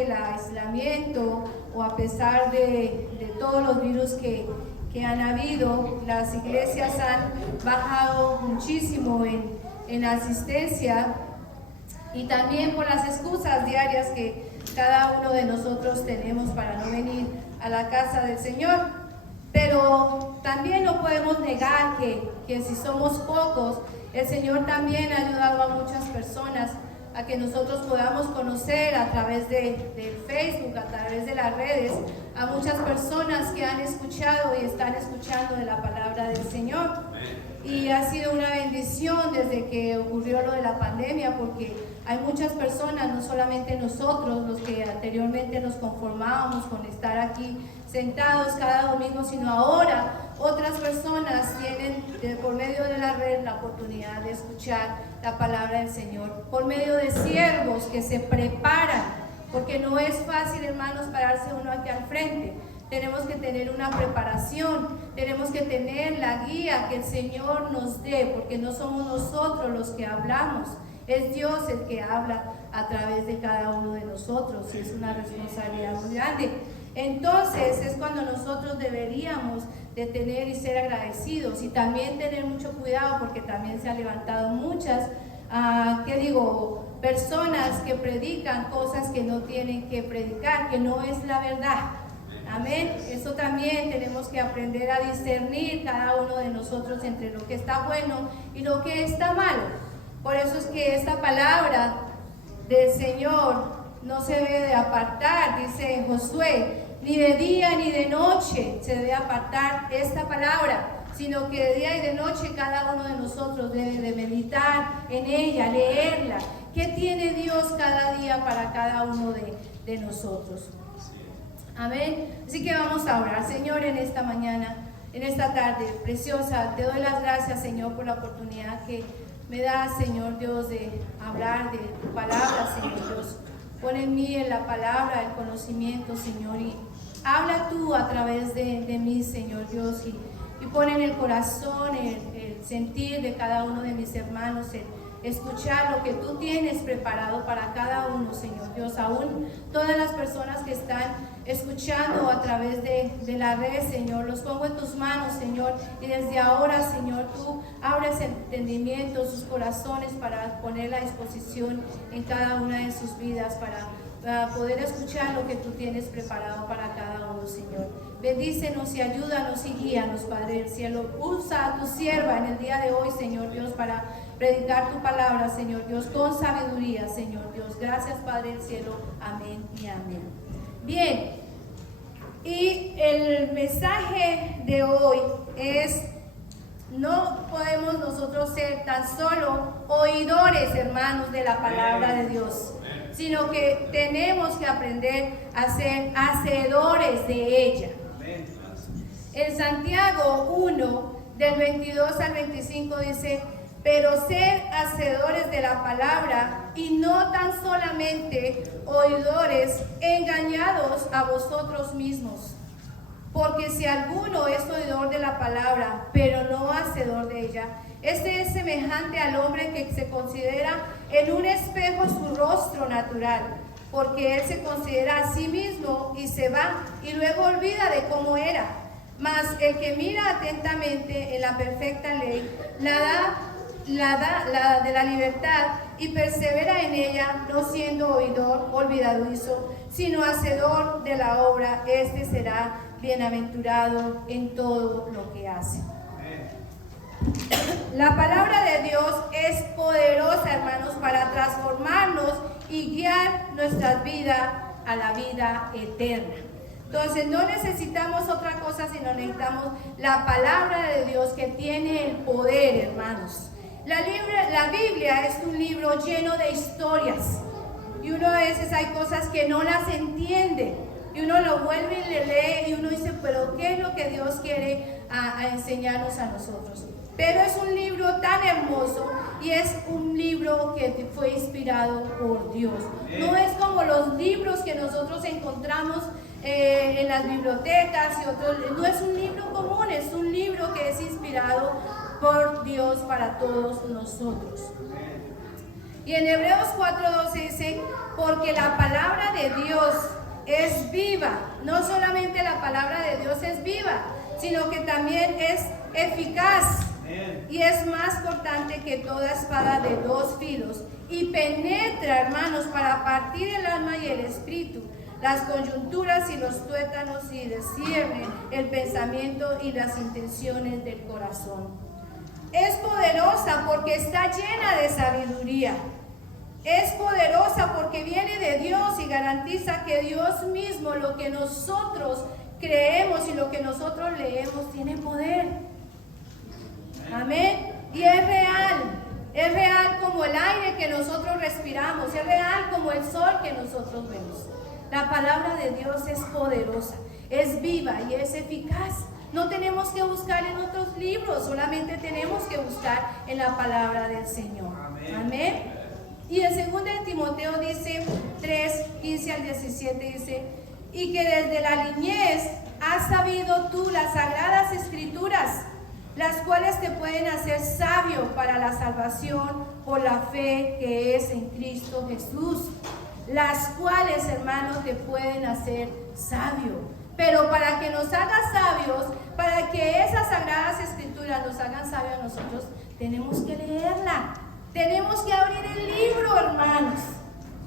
del aislamiento o a pesar de todos los virus que han habido, las iglesias han bajado muchísimo en asistencia, y también por las excusas diarias que cada uno de nosotros tenemos para no venir a la casa del Señor. Pero también no podemos negar que si somos pocos, el Señor también ha ayudado a muchas personas a que nosotros podamos conocer a través de Facebook, a través de las redes, a muchas personas que han escuchado y están escuchando de la palabra del Señor. Y ha sido una bendición desde que ocurrió lo de la pandemia, porque hay muchas personas, no solamente nosotros, los que anteriormente nos conformábamos con estar aquí sentados cada domingo, sino ahora otras personas tienen por medio de la red la oportunidad de escuchar la palabra del Señor, por medio de siervos que se preparan, porque no es fácil, hermanos, pararse uno aquí al frente. Tenemos que tener una preparación, tenemos que tener la guía que el Señor nos dé, porque no somos nosotros los que hablamos, es Dios el que habla a través de cada uno de nosotros, y es una responsabilidad muy grande. Entonces es cuando nosotros deberíamos de tener y ser agradecidos, y también tener mucho cuidado, porque también se han levantado muchas, personas que predican cosas que no tienen que predicar, que no es la verdad. Amén. Eso también tenemos que aprender a discernir cada uno de nosotros entre lo que está bueno y lo que está malo. Por eso es que esta palabra del Señor no se debe de apartar, dice Josué, ni de día ni de noche se debe apartar esta palabra, sino que de día y de noche cada uno de nosotros debe de meditar en ella, leerla. ¿Qué tiene Dios cada día para cada uno de nosotros? Amén. Así que vamos a orar. Señor, en esta mañana, en esta tarde preciosa, te doy las gracias, Señor, por la oportunidad que me das, Señor Dios, de hablar de tu palabra, Señor Dios. Pon en mí en la palabra el conocimiento, Señor, y habla tú a través de mí, Señor Dios, y pon en el corazón el sentir de cada uno de mis hermanos, escuchar lo que tú tienes preparado para cada uno, Señor Dios. Aún todas las personas que están escuchando a través de la red, Señor, los pongo en tus manos, Señor, y desde ahora, Señor, tú abres el entendimiento, sus corazones, para poner a disposición en cada una de sus vidas, para poder escuchar lo que tú tienes preparado para cada uno, Señor. Bendícenos y ayúdanos y guíanos, Padre del cielo. Usa a tu sierva en el día de hoy, Señor Dios, para predicar tu palabra, Señor Dios, con sabiduría, Señor Dios. Gracias, Padre del cielo. Amén y amén. Bien, y el mensaje de hoy es: no podemos nosotros ser tan solo oidores, hermanos, de la palabra de Dios, sino que tenemos que aprender a ser hacedores de ella. En Santiago 1, del 22 al 25 dice: pero sed hacedores de la palabra y no tan solamente oidores, engañados a vosotros mismos. Porque si alguno es oidor de la palabra, pero no hacedor de ella, este es semejante al hombre que se considera en un espejo su rostro natural, porque él se considera a sí mismo y se va y luego olvida de cómo era. Mas el que mira atentamente en la perfecta ley, la de la libertad, y persevera en ella, no siendo oidor olvidadizo, sino hacedor de la obra, este será bienaventurado en todo lo que hace. La palabra de Dios es poderosa, hermanos, para transformarnos y guiar nuestras vidas a la vida eterna. Entonces no necesitamos otra cosa, sino necesitamos la palabra de Dios, que tiene el poder, hermanos. La Biblia es un libro lleno de historias, y uno a veces hay cosas que no las entiende, y uno lo vuelve y le lee y uno dice, pero ¿qué es lo que Dios quiere a enseñarnos a nosotros? Pero es un libro tan hermoso, y es un libro que fue inspirado por Dios. No es como los libros que nosotros encontramos en las bibliotecas y otros. No es un libro común, es un libro que es inspirado por Dios para todos nosotros. Y en Hebreos 4:12 dice: porque la palabra de Dios es viva. No solamente la palabra de Dios es viva, sino que también es eficaz. Y es más cortante que toda espada de dos filos. Y penetra, hermanos, para partir el alma y el espíritu, las coyunturas y los tuétanos, y discierne el pensamiento y las intenciones del corazón. Es poderosa porque está llena de sabiduría. Es poderosa porque viene de Dios y garantiza que Dios mismo, lo que nosotros creemos y lo que nosotros leemos, tiene poder. Amén. Y es real como el aire que nosotros respiramos, es real como el sol que nosotros vemos. La palabra de Dios es poderosa, es viva y es eficaz. No tenemos que buscar en otros libros, solamente tenemos que buscar en la palabra del Señor. Amén. Y en 2 Timoteo dice 3, 15 al 17 dice: y que desde la niñez has sabido tú las sagradas escrituras, las cuales te pueden hacer sabio para la salvación por la fe que es en Cristo Jesús. Las cuales, hermanos, te pueden hacer sabio. Pero para que nos haga sabios, para que esas sagradas escrituras nos hagan sabios a nosotros, tenemos que leerla. Tenemos que abrir el libro, hermanos.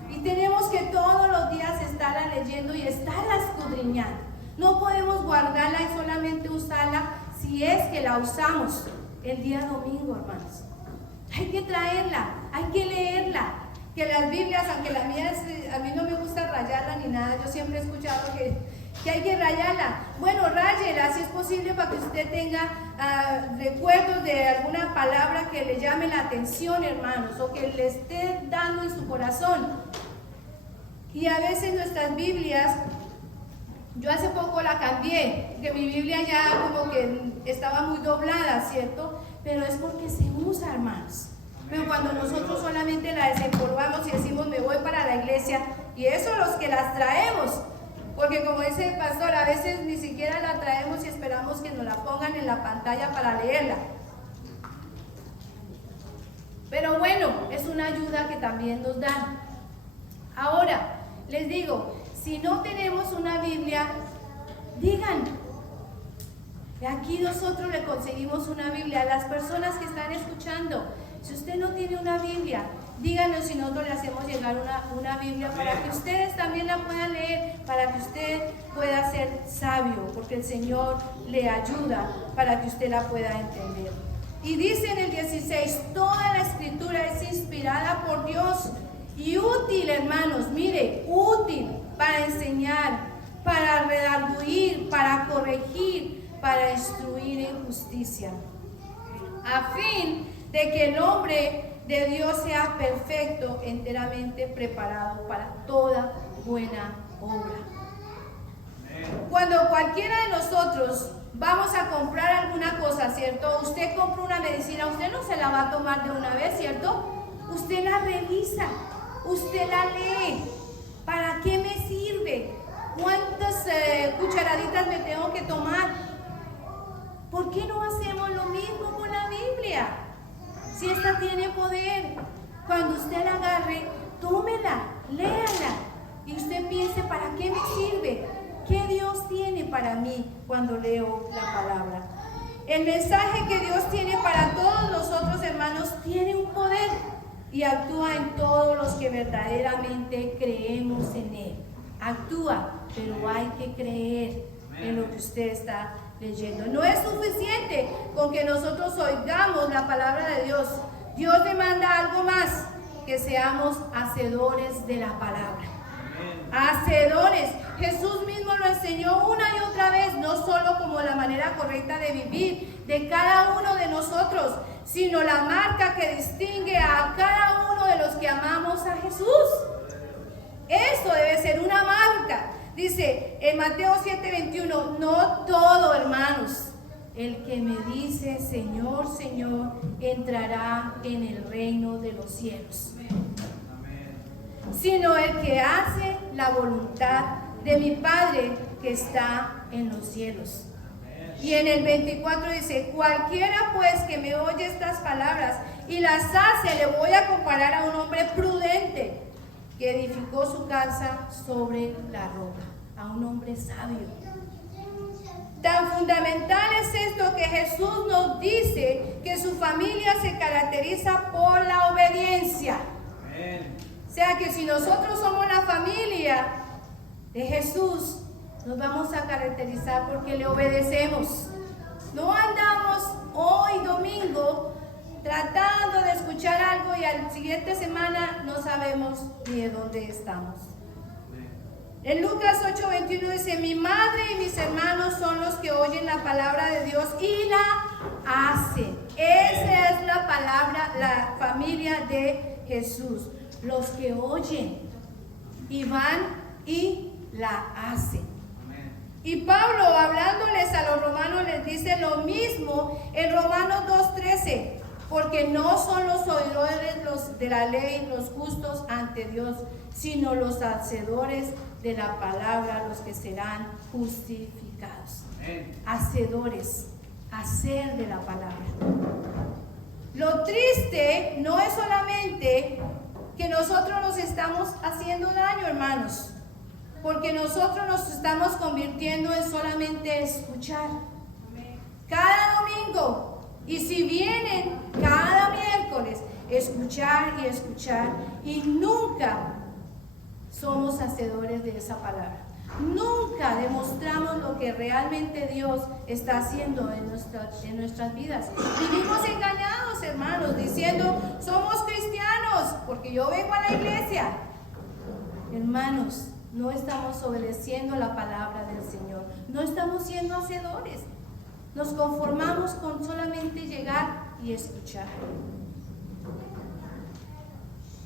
Y tenemos que todos los días estarla leyendo y estarla escudriñando. No podemos guardarla y solamente usarla si es que la usamos el día domingo, hermanos. Hay que traerla, hay que leerla. Que las Biblias, aunque la mía a mí no me gusta rayarla ni nada, yo siempre he escuchado que hay que rayarla. Bueno, ráyela si es posible, para que usted tenga recuerdos de alguna palabra que le llame la atención, hermanos, o que le esté dando en su corazón. Y a veces nuestras Biblias, yo hace poco la cambié, que mi Biblia ya como que estaba muy doblada, ¿cierto? Pero es porque se usa, hermanos. Pero cuando nosotros solamente la desempolvamos y decimos me voy para la iglesia, y eso los que las traemos, porque como dice el pastor, a veces ni siquiera la traemos y esperamos que nos la pongan en la pantalla para leerla. Pero bueno, es una ayuda que también nos dan. Ahora, les digo, si no tenemos una Biblia, digan. Aquí nosotros le conseguimos una Biblia a las personas que están escuchando. Si usted no tiene una Biblia, díganos si nosotros le hacemos llegar una Biblia para que ustedes también la puedan leer, para que usted pueda ser sabio, porque el Señor le ayuda para que usted la pueda entender. Y dice en el 16, toda la escritura es inspirada por Dios y útil, hermanos, mire, útil para enseñar, para redarguir, para corregir, para instruir en justicia, a fin de que el hombre de Dios sea perfecto, enteramente preparado para toda buena obra. Cuando cualquiera de nosotros vamos a comprar alguna cosa, ¿cierto? Usted compra una medicina, usted no se la va a tomar de una vez, ¿cierto? Usted la revisa, usted la lee. ¿Para qué me sirve? ¿Cuántas cucharaditas me tengo que tomar? ¿Por qué no hacemos lo mismo con la Biblia? Si esta tiene poder, cuando usted la agarre, tómela, léala y usted piense, ¿para qué me sirve? ¿Qué Dios tiene para mí cuando leo la palabra? El mensaje que Dios tiene para todos nosotros, hermanos, tiene un poder y actúa en todos los que verdaderamente creemos en Él. Actúa, pero hay que creer en lo que usted está leyendo. No es suficiente con que nosotros oigamos la palabra de Dios. Dios demanda algo más, que seamos hacedores de la palabra. Hacedores. Jesús mismo lo enseñó una y otra vez, no solo como la manera correcta de vivir de cada uno de nosotros, sino la marca que distingue a cada uno de los que amamos a Jesús. Eso debe ser una marca. Dice en Mateo 7:21, no todo, hermanos, el que me dice Señor, Señor, entrará en el reino de los cielos, sino el que hace la voluntad de mi Padre que está en los cielos. Y en el 24 dice, cualquiera pues que me oye estas palabras y las hace, le voy a comparar a un hombre prudente que edificó su casa sobre la roca. A un hombre sabio. Tan fundamental es esto que Jesús nos dice que su familia se caracteriza por la obediencia. Amén. O sea que si nosotros somos la familia de Jesús, nos vamos a caracterizar porque le obedecemos. No andamos hoy domingo tratando de escuchar algo y a la siguiente semana no sabemos ni de dónde estamos. En Lucas 8:21 dice: mi madre y mis hermanos son los que oyen la palabra de Dios y la hacen. Esa es la palabra, la familia de Jesús. Los que oyen y van y la hacen. Y Pablo, hablándoles a los romanos, les dice lo mismo en Romanos 2:13. Porque no son los oidores los de la ley los justos ante Dios, sino los hacedores de la palabra los que serán justificados. Amén. Hacedores, hacer de la palabra. Lo triste no es solamente que nosotros nos estamos haciendo daño, hermanos, porque nosotros nos estamos convirtiendo en solamente escuchar. Amén. Cada domingo. Y si vienen cada miércoles, escuchar y escuchar, y nunca somos hacedores de esa palabra. Nunca demostramos lo que realmente Dios está haciendo en nuestras vidas. Vivimos engañados, hermanos, diciendo, somos cristianos, porque yo vengo a la iglesia. Hermanos, no estamos obedeciendo la palabra del Señor. No estamos siendo hacedores. Nos conformamos con solamente llegar y escuchar.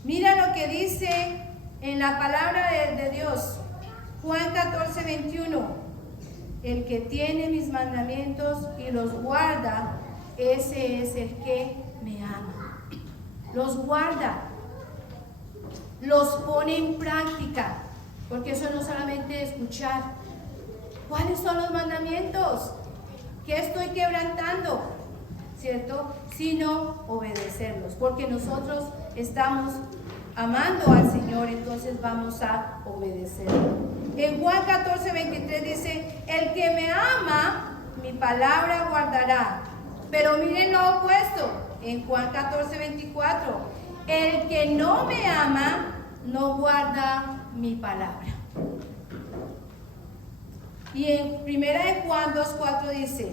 Mira lo que dice en la palabra de Dios, Juan 14:21. El que tiene mis mandamientos y los guarda, ese es el que me ama. Los guarda, los pone en práctica, porque eso no solamente es escuchar. ¿Cuáles son los mandamientos? ¿Qué estoy quebrantando? ¿Cierto? Sino obedecerlos, porque nosotros estamos amando al Señor, entonces vamos a obedecerlo. En Juan 14:23 dice, el que me ama, mi palabra guardará. Pero miren lo opuesto, en Juan 14:24, el que no me ama, no guarda mi palabra. Y en 1 Juan 2:4 dice,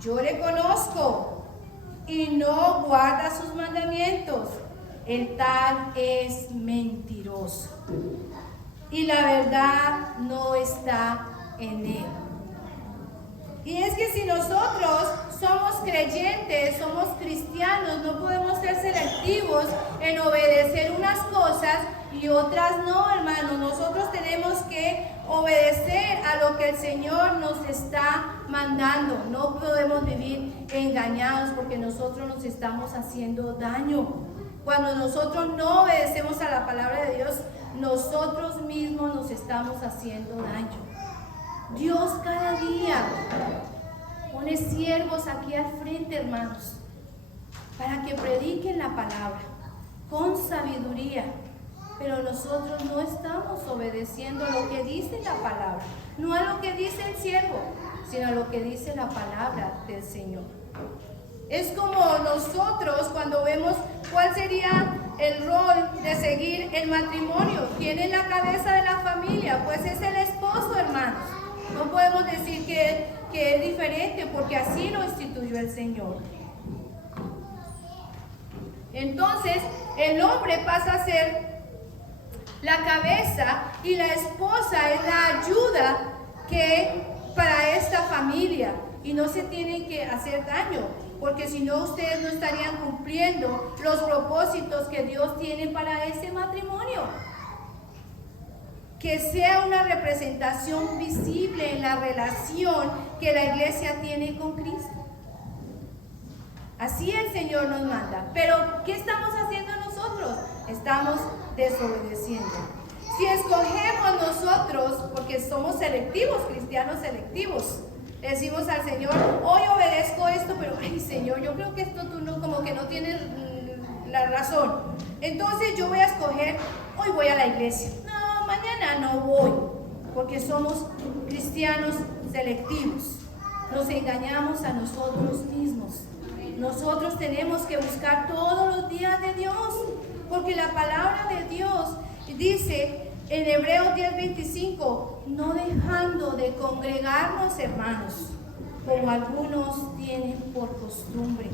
yo le conozco y no guarda sus mandamientos. El tal es mentiroso y la verdad no está en él. Y es que si nosotros somos creyentes, somos cristianos, no podemos ser selectivos en obedecer unas cosas y otras no, hermanos. Nosotros tenemos que obedecer a lo que el Señor nos está mandando. No podemos vivir engañados porque nosotros nos estamos haciendo daño. Cuando nosotros no obedecemos a la palabra de Dios, nosotros mismos nos estamos haciendo daño. Dios cada día pone siervos aquí al frente, hermanos, para que prediquen la palabra con sabiduría. Pero nosotros no estamos obedeciendo lo que dice la palabra, no a lo que dice el siervo, sino a lo que dice la palabra del Señor. Es como nosotros cuando vemos cuál sería el rol de seguir el matrimonio. ¿Quién es la cabeza de la familia? Pues es el esposo, hermanos. No podemos decir que es diferente porque así lo instituyó el Señor. Entonces, el hombre pasa a ser la cabeza y la esposa es la ayuda que para esta familia. Y no se tienen que hacer daño, porque si no ustedes no estarían cumpliendo los propósitos que Dios tiene para ese matrimonio. Que sea una representación visible en la relación que la iglesia tiene con Cristo. Así el Señor nos manda. Pero ¿qué estamos haciendo nosotros? Estamos desobedeciendo. Si escogemos nosotros, porque somos selectivos, cristianos selectivos, decimos al Señor, hoy obedezco esto, pero ay Señor, yo creo que esto tú no, como que no tienes la razón. Entonces yo voy a escoger hoy voy a la iglesia. No, mañana no voy, porque somos cristianos selectivos. Nos engañamos a nosotros mismos. Nosotros tenemos que buscar todos los días de Dios, porque la palabra de Dios dice en Hebreos 10:25, no dejando de congregarnos, hermanos, como algunos tienen por costumbre.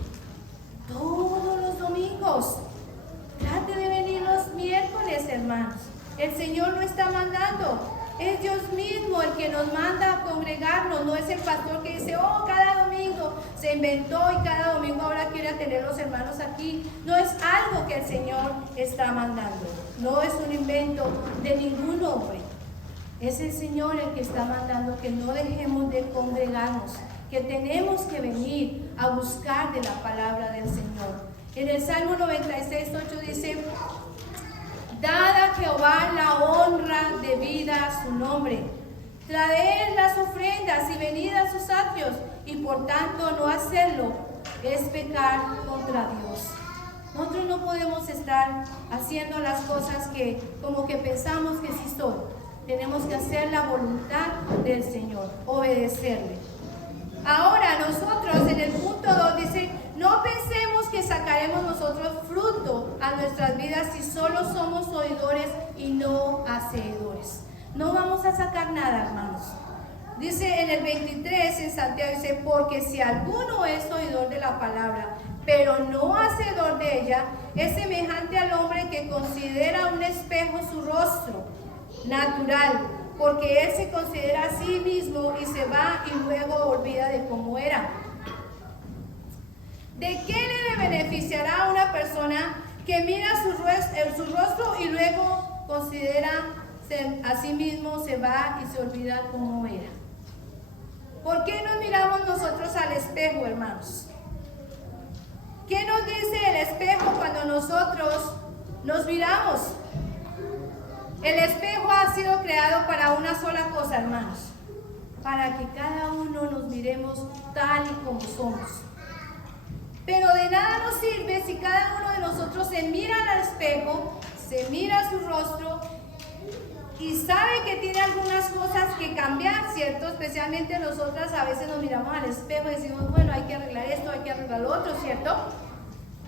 Todos los domingos. Trate de venir los miércoles, hermanos. El Señor lo está mandando. Es Dios mismo el que nos manda a congregarnos. No es el pastor que dice, oh, cada domingo se inventó y cada domingo ahora quiere tener los hermanos aquí. No es algo que el Señor está mandando. No es un invento de ningún hombre. Es el Señor el que está mandando que no dejemos de congregarnos, que tenemos que venir a buscar de la palabra del Señor. En el Salmo 96:8 dice, dad a Jehová la honra debida a su nombre, traed las ofrendas y venid a sus atrios, y por tanto no hacerlo es pecar contra Dios. Nosotros no podemos estar haciendo las cosas que como que pensamos que sí son. Tenemos que hacer la voluntad del Señor, obedecerle. Ahora nosotros en el punto 2 dice, no pensemos que sacaremos nosotros fruto a nuestras vidas si solo somos oidores y no hacedores. No vamos a sacar nada, hermanos. Dice en el 23 en Santiago, dice, porque si alguno es oidor de la palabra, pero no hacedor de ella, es semejante al hombre que considera un espejo su rostro natural, porque él se considera a sí mismo y se va y luego olvida de cómo era. ¿De qué le beneficiará a una persona que mira su rostro y luego considera a sí mismo, se va y se olvida cómo era? ¿Por qué nos miramos nosotros al espejo, hermanos? ¿Qué nos dice el espejo cuando nosotros nos miramos? El espejo ha sido creado para una sola cosa, hermanos, para que cada uno nos miremos tal y como somos. Pero de nada nos sirve si cada uno de nosotros se mira al espejo, se mira su rostro y sabe que tiene algunas cosas que cambiar, ¿cierto? Especialmente nosotras a veces nos miramos al espejo y decimos, bueno, hay que arreglar esto, hay que arreglar lo otro, ¿cierto?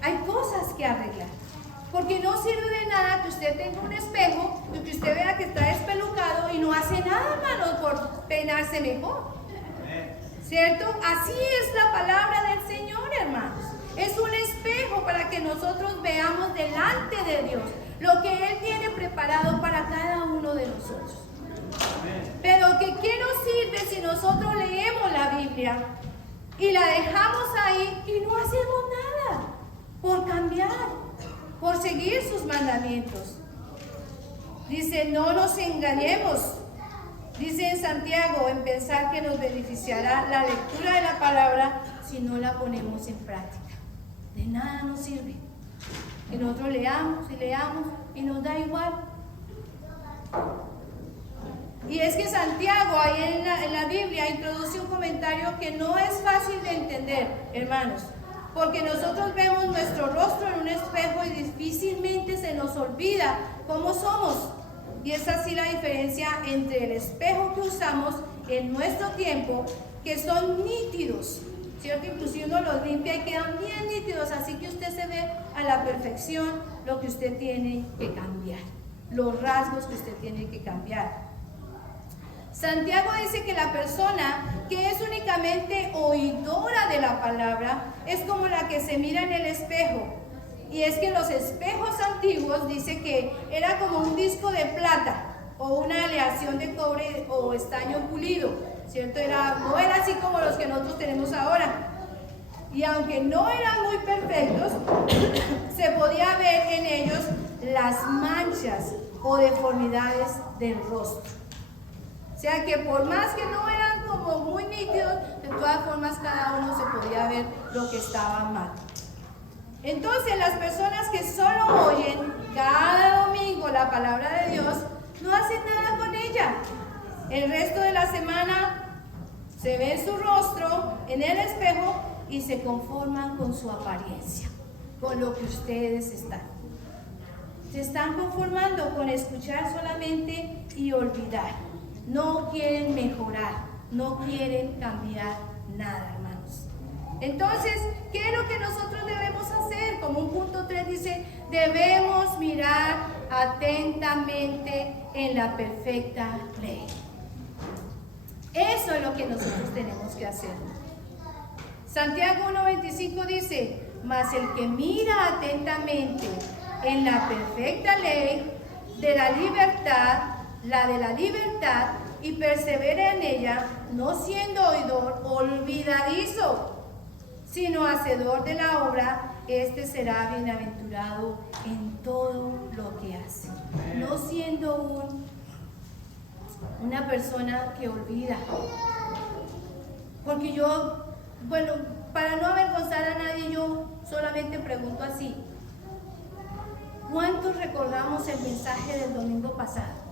Hay cosas que arreglar. Porque no sirve de nada que usted tenga un espejo y que usted vea que está despelucado y no hace nada, hermanos, por peinarse mejor. ¿Cierto? Así es la palabra del Señor, hermanos. Es un espejo para que nosotros veamos delante de Dios lo que Él tiene preparado para cada uno de nosotros. Pero ¿qué nos sirve si nosotros leemos la Biblia y la dejamos ahí y no hacemos nada por cambiar, por seguir sus mandamientos? Dice, no nos engañemos. Dice en Santiago, en pensar que nos beneficiará la lectura de la palabra si no la ponemos en práctica. De nada nos sirve que nosotros leamos y nos da igual. Y es que Santiago, ahí en la Biblia, introduce un comentario que no es fácil de entender, hermanos. Porque nosotros vemos nuestro rostro en un espejo y difícilmente se nos olvida cómo somos. Y es así la diferencia entre el espejo que usamos en nuestro tiempo, que son nítidos, ¿cierto? Inclusive uno los limpia y quedan bien nítidos, así que usted se ve a la perfección lo que usted tiene que cambiar, los rasgos que usted tiene que cambiar. Santiago dice que la persona que es únicamente oidora de la palabra es como la que se mira en el espejo. Y es que los espejos antiguos dice que era como un disco de plata o una aleación de cobre o estaño pulido, ¿cierto? No era así como los que nosotros tenemos ahora. Y aunque no eran muy perfectos, se podía ver en ellos las manchas o deformidades del rostro. O sea que por más que no eran como muy nítidos, de todas formas cada uno se podía ver lo que estaba mal. Entonces las personas que solo oyen cada domingo la palabra de Dios no hacen nada con ella. El resto de la semana se ven su rostro en el espejo y se conforman con su apariencia, con lo que ustedes están. Se están conformando con escuchar solamente y olvidar. No quieren mejorar, no quieren cambiar nada, hermanos. Entonces, ¿qué es lo que nosotros debemos hacer? Como un punto 3 dice, debemos mirar atentamente en la perfecta ley. Eso es lo que nosotros tenemos que hacer. Santiago 1:25 dice, mas el que mira atentamente en la perfecta ley de la libertad, y persevera en ella, no siendo oidor olvidadizo, sino hacedor de la obra, este será bienaventurado en todo lo que hace. No siendo una persona que olvida. Porque yo, bueno, para no avergonzar a nadie, yo solamente pregunto así. ¿Cuántos recordamos el mensaje del domingo pasado?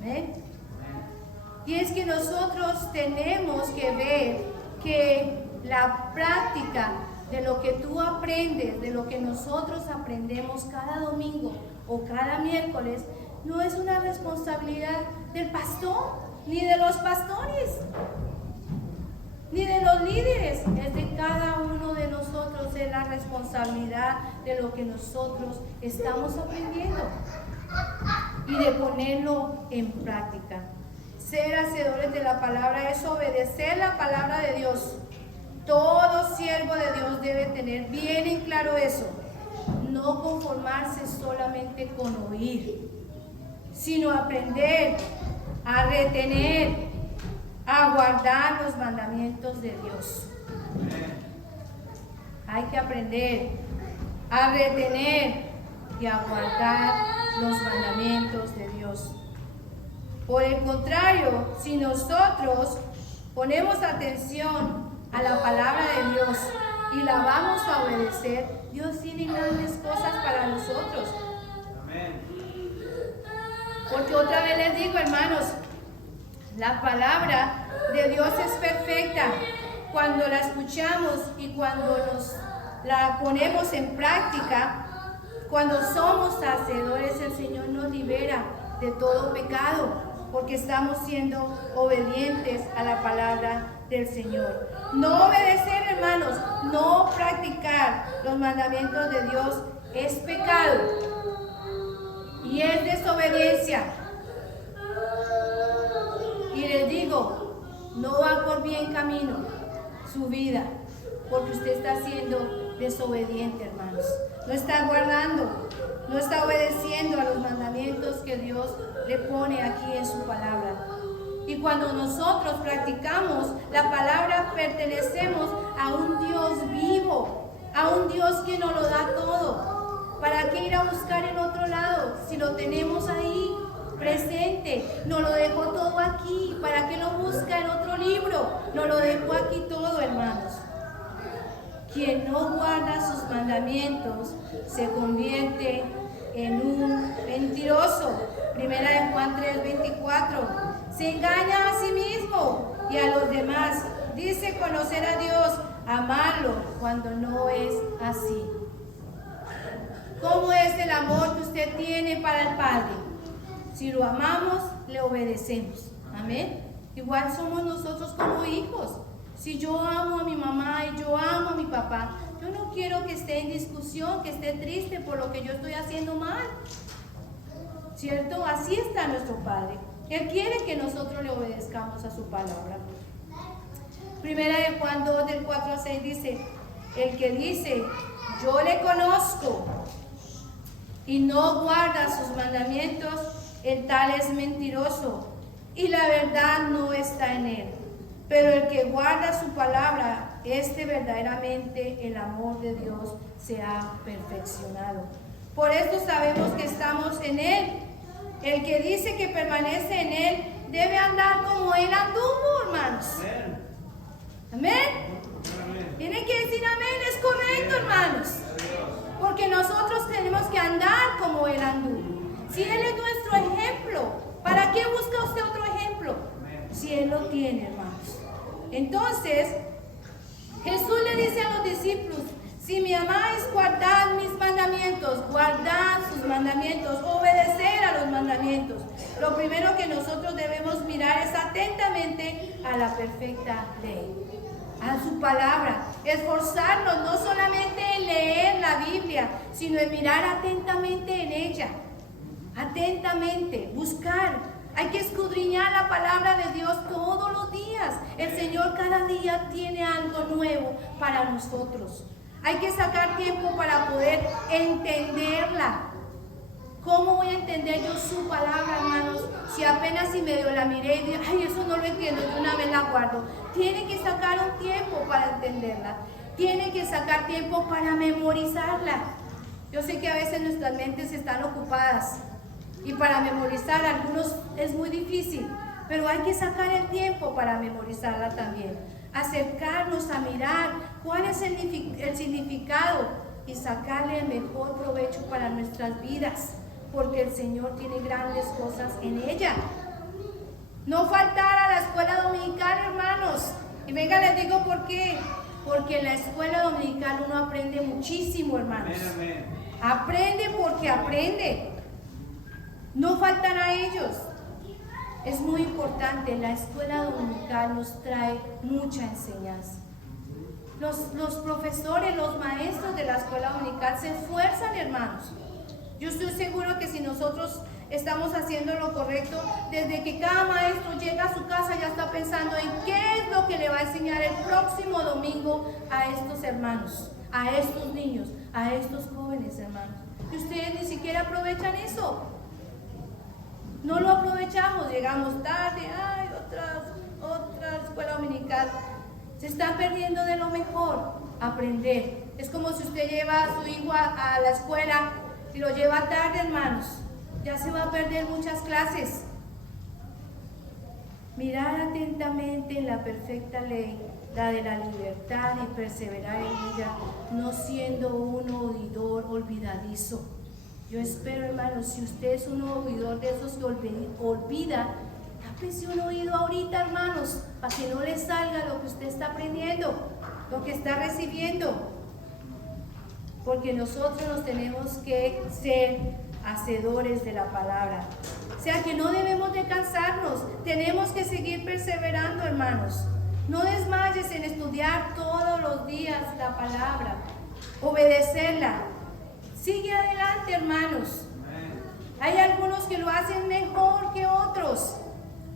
¿Ven? Y es que nosotros tenemos que ver que la práctica de lo que tú aprendes, de lo que nosotros aprendemos cada domingo o cada miércoles, no es una responsabilidad del pastor, ni de los pastores, ni de los líderes. Es de cada uno de nosotros, es la responsabilidad de lo que nosotros estamos aprendiendo y de ponerlo en práctica. Ser hacedores de la palabra es obedecer la palabra de Dios. Todo siervo de Dios debe tener bien en claro eso. No conformarse solamente con oír, sino aprender a retener, a guardar los mandamientos de Dios. Hay que aprender a retener y a guardar los mandamientos de Dios. Por el contrario, si nosotros ponemos atención a la palabra de Dios y la vamos a obedecer, Dios tiene grandes cosas para nosotros. Porque otra vez les digo, hermanos, la palabra de Dios es perfecta. Cuando la escuchamos y cuando la ponemos en práctica, cuando somos hacedores, el Señor nos libera de todo pecado, porque estamos siendo obedientes a la palabra del Señor. No obedecer, hermanos, no practicar los mandamientos de Dios es pecado y es desobediencia. Y les digo, no va por bien camino su vida, porque usted está siendo desobediente, hermanos. No está guardando, no está obedeciendo a los mandamientos que Dios le pone aquí en su palabra. Y cuando nosotros practicamos la palabra, pertenecemos a un Dios vivo, a un Dios que nos lo da todo. ¿Para qué ir a buscar en otro lado si lo tenemos ahí presente? Nos lo dejó todo aquí. ¿Para qué lo busca en otro libro? Nos lo dejó aquí todo, hermanos. Quien no guarda sus mandamientos se convierte en un mentiroso. Primera de Juan 3:24. Se engaña a sí mismo y a los demás. Dice conocer a Dios, amarlo, cuando no es así. ¿Cómo es el amor que usted tiene para el Padre? Si lo amamos, le obedecemos. Amén. Igual somos nosotros como hijos. Si yo amo a mi mamá y yo amo a mi papá, yo no quiero que esté en discusión, que esté triste por lo que yo estoy haciendo mal. ¿Cierto? Así está nuestro Padre. Él quiere que nosotros le obedezcamos a su palabra. Primera de Juan 2, del 4 al 6 dice, el que dice, yo le conozco y no guarda sus mandamientos, el tal es mentiroso y la verdad no está en él. Pero el que guarda su palabra, verdaderamente el amor de Dios se ha perfeccionado. Por esto sabemos que estamos en él. El que dice que permanece en él debe andar como él anduvo, hermanos. Amén. Tienen que decir amén, es correcto, hermanos. Porque nosotros tenemos que andar como él anduvo. Si él es nuestro ejemplo, ¿para qué busca usted otro ejemplo? Si él lo tiene, hermanos. Entonces, Jesús le dice a los discípulos, Si me amáis, guardad mis mandamientos, guardad sus mandamientos, obedecer a los mandamientos. Lo primero que nosotros debemos mirar es atentamente a la perfecta ley, a su palabra, esforzarnos no solamente en leer la Biblia, sino en mirar atentamente en ella, atentamente, buscar. Hay que escudriñar la palabra de Dios todos los días. El Señor cada día tiene algo nuevo para nosotros. Hay que sacar tiempo para poder entenderla. ¿Cómo voy a entender yo su palabra, hermanos? Si apenas si medio la miré y digo, ay, eso no lo entiendo, de una vez la guardo. Tiene que sacar un tiempo para entenderla. Tiene que sacar tiempo para memorizarla. Yo sé que a veces nuestras mentes están ocupadas y para memorizar algunos es muy difícil, pero hay que sacar el tiempo para memorizarla también. Acercarnos a mirar cuál es el significado y sacarle el mejor provecho para nuestras vidas, porque el Señor tiene grandes cosas en ella. No faltar a la escuela dominical, hermanos. Y venga, les digo por qué. Porque en la escuela dominical uno aprende muchísimo, hermanos. Amén. Aprende porque aprende. No faltan a ellos. Es muy importante, la escuela dominical nos trae mucha enseñanza. Los profesores, los maestros de la escuela dominical se esfuerzan, hermanos. Yo estoy seguro que si nosotros estamos haciendo lo correcto, desde que cada maestro llega a su casa ya está pensando en qué es lo que le va a enseñar el próximo domingo a estos hermanos, a estos niños, a estos jóvenes, hermanos. Y ustedes ni siquiera aprovechan eso. No lo aprovechamos, llegamos tarde, ay, otra escuela dominical. Se está perdiendo de lo mejor, aprender. Es como si usted lleva a su hijo a la escuela y lo lleva tarde, hermanos. Ya se va a perder muchas clases. Mirar atentamente en la perfecta ley, la de la libertad, y perseverar en ella, no siendo un oidor olvidadizo. Yo espero, hermanos, si usted es un oidor de esos que olvida, tápese un oído ahorita, hermanos, para que no le salga lo que usted está aprendiendo, lo que está recibiendo. Porque nosotros nos tenemos que ser hacedores de la palabra. O sea que no debemos de cansarnos, tenemos que seguir perseverando, hermanos. No desmayes en estudiar todos los días la palabra, obedecerla. Sigue adelante, hermanos. Hay algunos que lo hacen mejor que otros,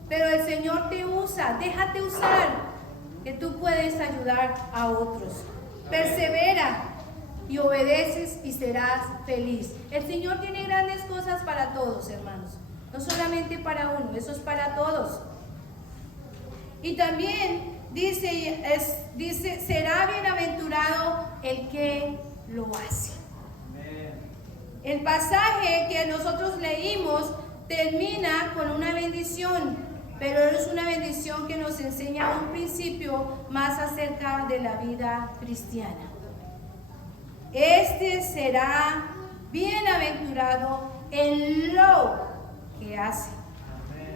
pero el Señor te usa, déjate usar, que tú puedes ayudar a otros. Persevera y obedeces y serás feliz. El Señor tiene grandes cosas para todos, hermanos. No solamente para uno, eso es para todos. Y también dice, será bienaventurado el que lo hace. El pasaje que nosotros leímos termina con una bendición, pero es una bendición que nos enseña un principio más acerca de la vida cristiana. Este será bienaventurado en lo que hace.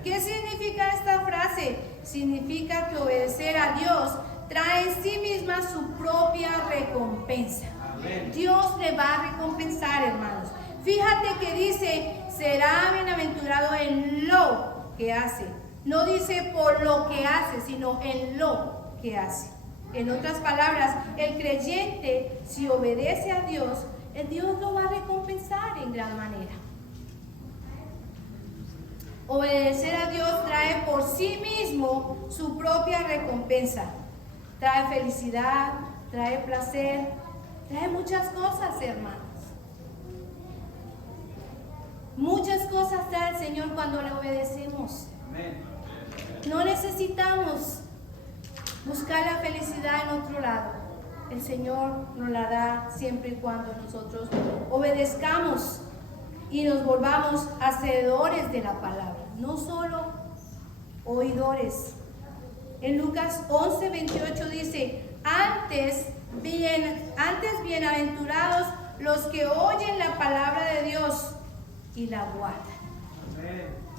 ¿Qué significa esta frase? Significa que obedecer a Dios trae en sí misma su propia recompensa. Dios le va a recompensar, hermanos. Fíjate que dice, será bienaventurado en lo que hace. No dice por lo que hace, sino en lo que hace. En otras palabras, el creyente, si obedece a Dios, el Dios lo va a recompensar en gran manera. Obedecer a Dios trae por sí mismo su propia recompensa. Trae felicidad, trae placer, trae muchas cosas, hermanos. Muchas cosas trae el Señor cuando le obedecemos. No necesitamos buscar la felicidad en otro lado. El Señor nos la da siempre y cuando nosotros obedezcamos y nos volvamos hacedores de la palabra, no solo oidores. En Lucas 11:28 dice, antes bienaventurados los que oyen la palabra de Dios y la guardan.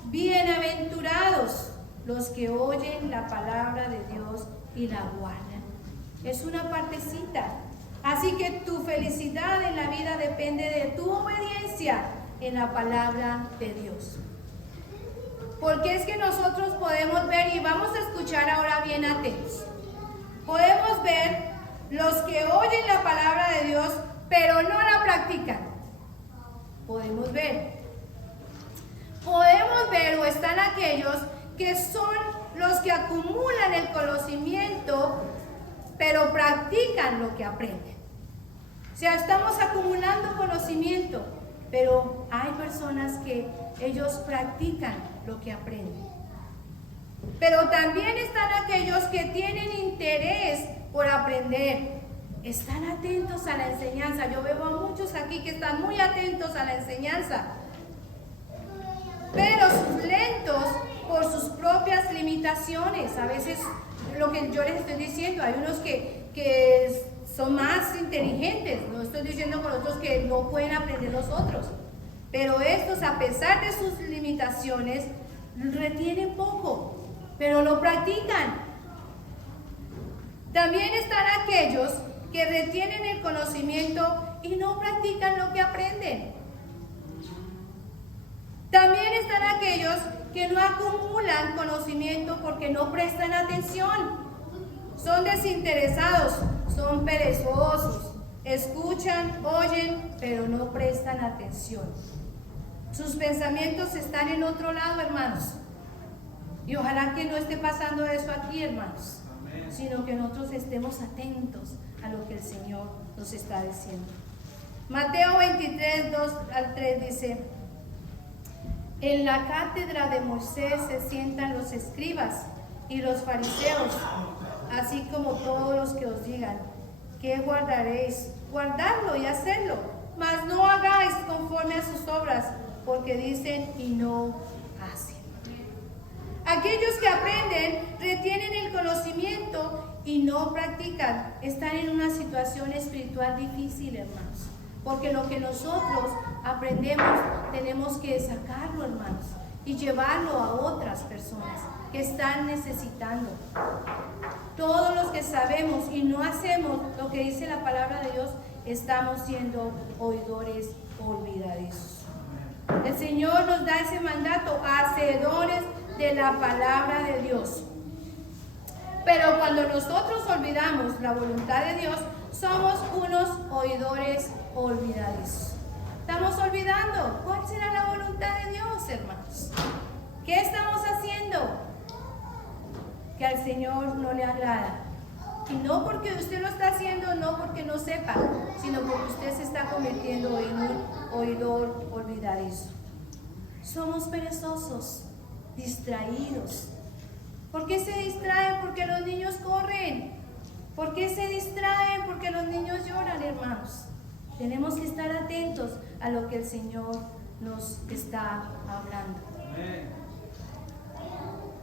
Bienaventurados los que oyen la palabra de Dios y la guardan. Es una partecita. Así que tu felicidad en la vida depende de tu obediencia en la palabra de Dios. Porque es que nosotros podemos ver, y vamos a escuchar ahora bien atentos, podemos ver los que oyen la palabra de Dios, pero no la practican. Podemos ver o están aquellos que son los que acumulan el conocimiento, pero practican lo que aprenden. O sea, estamos acumulando conocimiento, pero hay personas que ellos practican lo que aprenden. Pero también están aquellos que tienen interés por aprender. Están atentos a la enseñanza. Yo veo a muchos aquí que están muy atentos a la enseñanza, pero lentos por sus propias limitaciones. A veces, lo que yo les estoy diciendo, hay unos que son más inteligentes. No estoy diciendo con otros que no pueden aprender los otros, pero estos, a pesar de sus limitaciones, retienen poco, pero lo practican. También están aquellos que retienen el conocimiento y no practican lo que aprenden. También están aquellos que no acumulan conocimiento porque no prestan atención. Son desinteresados, son perezosos, escuchan, oyen, pero no prestan atención. Sus pensamientos están en otro lado, hermanos. Y ojalá que no esté pasando eso aquí, hermanos, sino que nosotros estemos atentos a lo que el Señor nos está diciendo. Mateo 23, 2 al 3 dice: en la cátedra de Moisés se sientan los escribas y los fariseos, así como todos los que os digan: ¿qué guardaréis? Guardadlo y hacedlo, mas no hagáis conforme a sus obras, porque dicen y no hacen. Aquellos que aprenden, retienen el conocimiento y no practican, están en una situación espiritual difícil, hermanos. Porque lo que nosotros aprendemos tenemos que sacarlo, hermanos, y llevarlo a otras personas que están necesitando. Todos los que sabemos y no hacemos lo que dice la palabra de Dios, estamos siendo oidores olvidadizos. El Señor nos da ese mandato, hacedores de la palabra de Dios. Pero cuando nosotros olvidamos la voluntad de Dios, somos unos oidores olvidadizos. Estamos olvidando cuál será la voluntad de Dios, hermanos. ¿Qué estamos haciendo? Que al Señor no le agrada. Y no porque usted lo está haciendo, no porque no sepa, sino porque usted se está convirtiendo en un oidor olvidadizo. Somos perezosos, distraídos. ¿Por qué se distraen? Porque los niños corren. ¿Por qué se distraen? Porque los niños lloran, hermanos. Tenemos que estar atentos a lo que el Señor nos está hablando.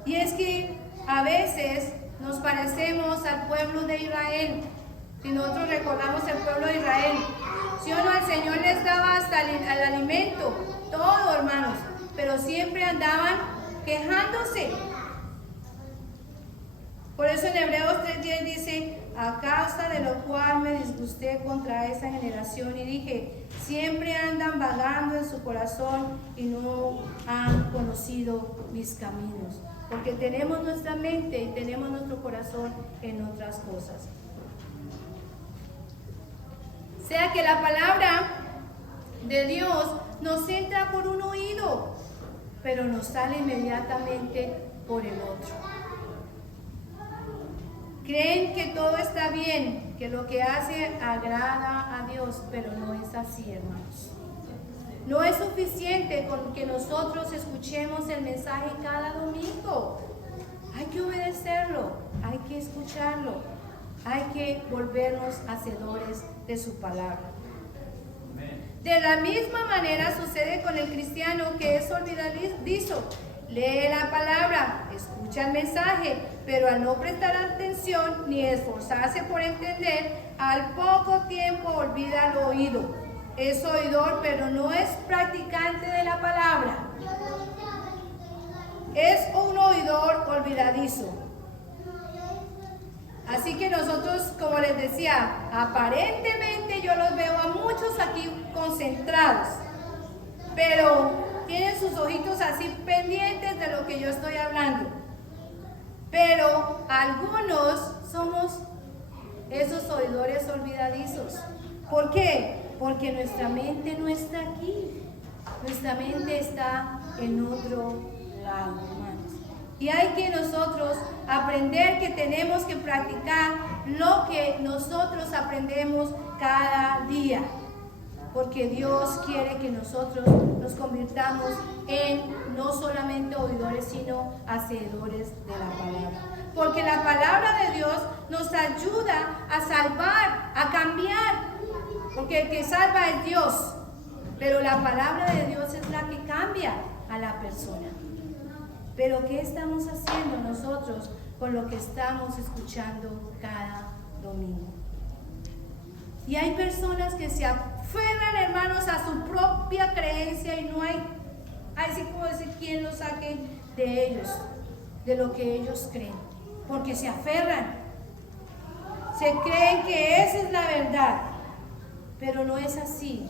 Y es que a veces nos parecemos al pueblo de Israel. Si nosotros recordamos el pueblo de Israel, ¿sí o no? El Señor les daba hasta el alimento, todo, hermanos, pero siempre andaban quejándose. Por eso en Hebreos 3:10 dice: a causa de lo cual me disgusté contra esa generación y dije, siempre andan vagando en su corazón y no han conocido mis caminos. Porque tenemos nuestra mente y tenemos nuestro corazón en otras cosas. O sea que la palabra de Dios nos entra por un oído, pero nos sale inmediatamente por el otro. Creen que todo está bien, que lo que hace agrada a Dios, pero no es así, hermanos. No es suficiente con que nosotros escuchemos el mensaje cada domingo. Hay que obedecerlo, hay que escucharlo, hay que volvernos hacedores de su palabra. De la misma manera sucede con el cristiano que es olvidadizo. Lee la palabra, escucha el mensaje, pero al no prestar atención ni esforzarse por entender, al poco tiempo olvida lo oído. Es oidor, pero no es practicante de la palabra. Es un oidor olvidadizo. Así que nosotros, como les decía, aparentemente yo los veo a muchos aquí concentrados, pero tienen sus ojitos así pendientes de lo que yo estoy hablando. Pero algunos somos esos oidores olvidadizos. ¿Por qué? Porque nuestra mente no está aquí. Nuestra mente está en otro lado, hermanos. Y hay que nosotros aprender que tenemos que practicar lo que nosotros aprendemos cada día. Porque Dios quiere que nosotros nos convirtamos en no solamente oidores, sino hacedores de la palabra. Porque la palabra de Dios nos ayuda a salvar, a cambiar. Porque el que salva es Dios. Pero la palabra de Dios es la que cambia a la persona. Pero ¿qué estamos haciendo nosotros con lo que estamos escuchando cada domingo? Y hay personas que se aferran, hermanos, a su propia creencia y no hay así como decir quién lo saque de ellos, de lo que ellos creen. Porque se aferran, se creen que esa es la verdad, pero no es así.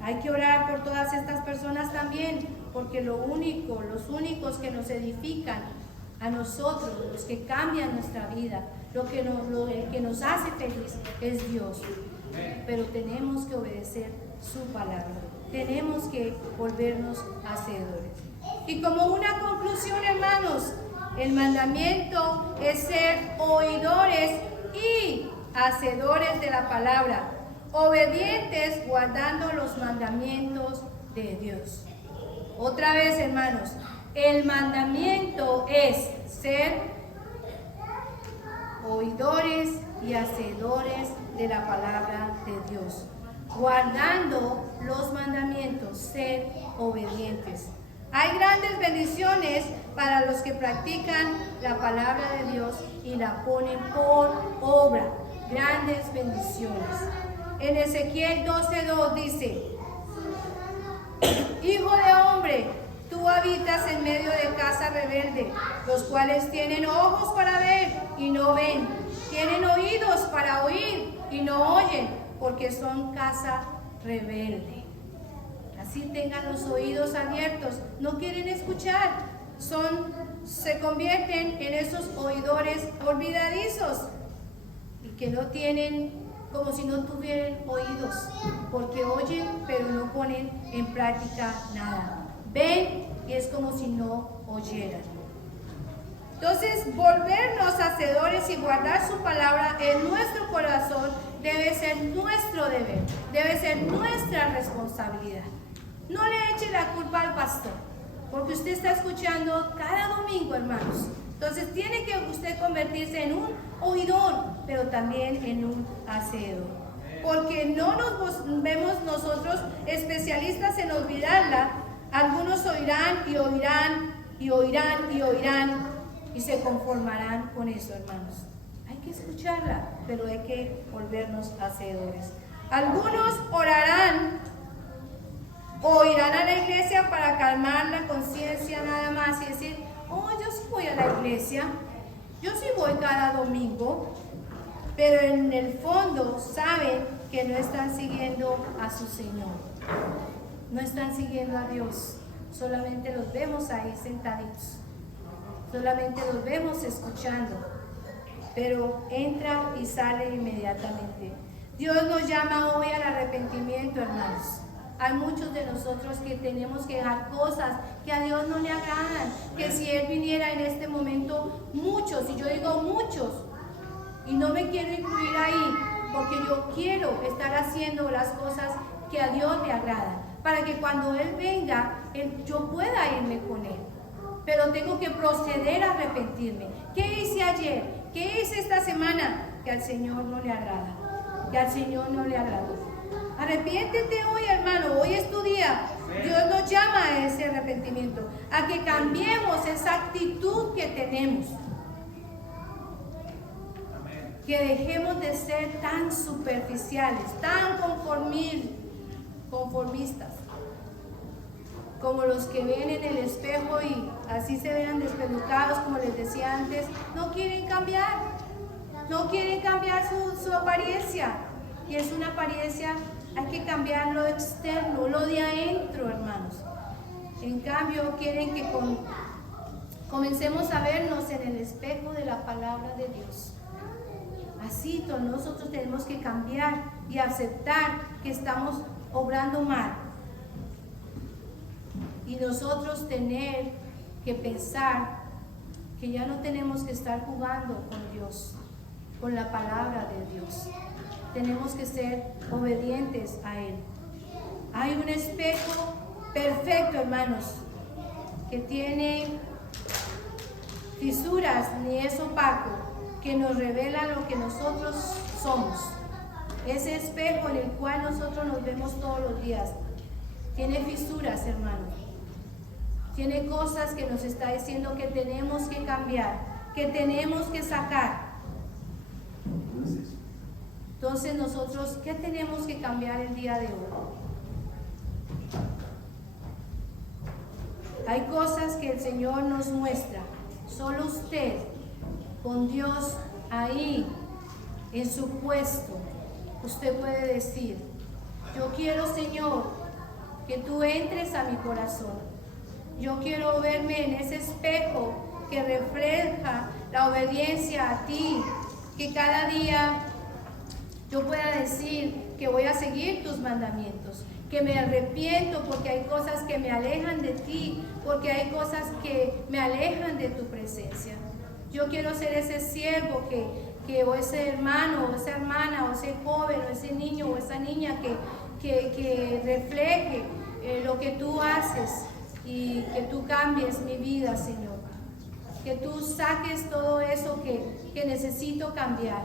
Hay que orar por todas estas personas también, porque los únicos que nos edifican a nosotros, los que cambian nuestra vida, el que nos hace feliz es Dios. Pero tenemos que obedecer su palabra, tenemos que volvernos hacedores. Y como una conclusión, hermanos, el mandamiento es ser oidores y hacedores de la palabra, obedientes guardando los mandamientos de Dios. Otra vez, hermanos, el mandamiento es ser oidores y hacedores de la palabra de Dios, guardando los mandamientos, ser obedientes. Hay grandes bendiciones para los que practican la palabra de Dios y la ponen por obra. Grandes bendiciones. En Ezequiel 12:2 dice: Hijo de hombre, tú habitas en medio de casa rebelde, los cuales tienen ojos para ver y no ven, tienen oídos para oír y no oyen, porque son casa rebelde. Así tengan los oídos abiertos, no quieren escuchar, se convierten en esos oidores olvidadizos y que no tienen, como si no tuvieran oídos, porque oyen pero no ponen en práctica nada. Ven y es como si no oyeran. Entonces, volvernos hacedores y guardar su palabra en nuestro corazón debe ser nuestro deber, debe ser nuestra responsabilidad. No le eche la culpa al pastor, porque usted está escuchando cada domingo, hermanos. Entonces, tiene que usted convertirse en un oidor, pero también en un hacedor. Porque no nos vemos nosotros especialistas en olvidarla. Algunos oirán y oirán y oirán y oirán y se conformarán con eso, hermanos. Hay que escucharla, pero hay que volvernos hacedores. Algunos orarán o irán a la iglesia para calmar la conciencia nada más y decir: oh, yo sí voy a la iglesia, yo sí voy cada domingo, pero en el fondo saben que no están siguiendo a su Señor, no están siguiendo a Dios, solamente los vemos ahí sentaditos, solamente los vemos escuchando, pero entra y sale inmediatamente. Dios nos llama hoy al arrepentimiento, hermanos. Hay muchos de nosotros que tenemos que dejar cosas que a Dios no le agradan, que si Él viniera en este momento, muchos, y yo digo muchos, y no me quiero incluir ahí, porque yo quiero estar haciendo las cosas que a Dios le agradan, para que cuando Él venga, yo pueda irme con Él. Pero tengo que proceder a arrepentirme. ¿Qué hice ayer? ¿Qué hice esta semana? Que al Señor no le agrada, que al Señor no le agradó. Arrepiéntete hoy, hermano, hoy es tu día. Dios nos llama a ese arrepentimiento, a que cambiemos esa actitud que tenemos. Que dejemos de ser tan superficiales, tan conformistas. como los que ven en el espejo y así se vean despelucados, como les decía antes, no quieren cambiar, no quieren cambiar su apariencia. Y es una apariencia, hay que cambiar lo externo, lo de adentro, hermanos. En cambio, quieren que comencemos a vernos en el espejo de la palabra de Dios. Así todos nosotros tenemos que cambiar y aceptar que estamos obrando mal. Y nosotros tener que pensar que ya no tenemos que estar jugando con Dios, con la palabra de Dios. Tenemos que ser obedientes a Él. Hay un espejo perfecto, hermanos, que tiene fisuras ni es opaco, que nos revela lo que nosotros somos. Ese espejo en el cual nosotros nos vemos todos los días tiene fisuras, hermanos. Tiene cosas que nos está diciendo que tenemos que cambiar, que tenemos que sacar. Entonces nosotros, ¿qué tenemos que cambiar el día de hoy? Hay cosas que el Señor nos muestra. Solo usted, con Dios ahí, en su puesto, usted puede decir, yo quiero, Señor, que tú entres a mi corazón. Yo quiero verme en ese espejo que refleja la obediencia a ti, que cada día yo pueda decir que voy a seguir tus mandamientos, que me arrepiento porque hay cosas que me alejan de ti, porque hay cosas que me alejan de tu presencia. Yo quiero ser ese siervo o ese hermano, o esa hermana, o ese joven, o ese niño, o esa niña que refleje lo que tú haces y que tú cambies mi vida, Señor. Que tú saques todo eso que necesito cambiar.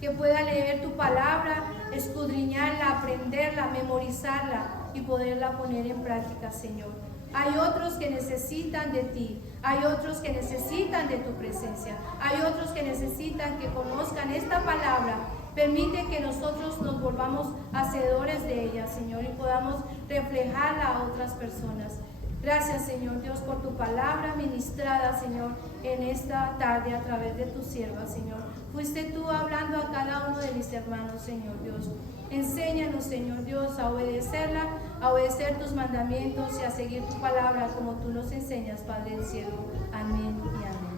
Que pueda leer tu palabra, escudriñarla, aprenderla, memorizarla y poderla poner en práctica, Señor. Hay otros que necesitan de ti, hay otros que necesitan de tu presencia, hay otros que necesitan que conozcan esta palabra. Permite que nosotros nos volvamos hacedores de ella, Señor, y podamos reflejarla a otras personas. Gracias, Señor Dios, por tu palabra ministrada, Señor, en esta tarde a través de tu sierva, Señor. Fuiste tú hablando a cada uno de mis hermanos, Señor Dios. Enséñanos, Señor Dios, a obedecerla, a obedecer tus mandamientos y a seguir tu palabra como tú nos enseñas, Padre del cielo. Amén y amén.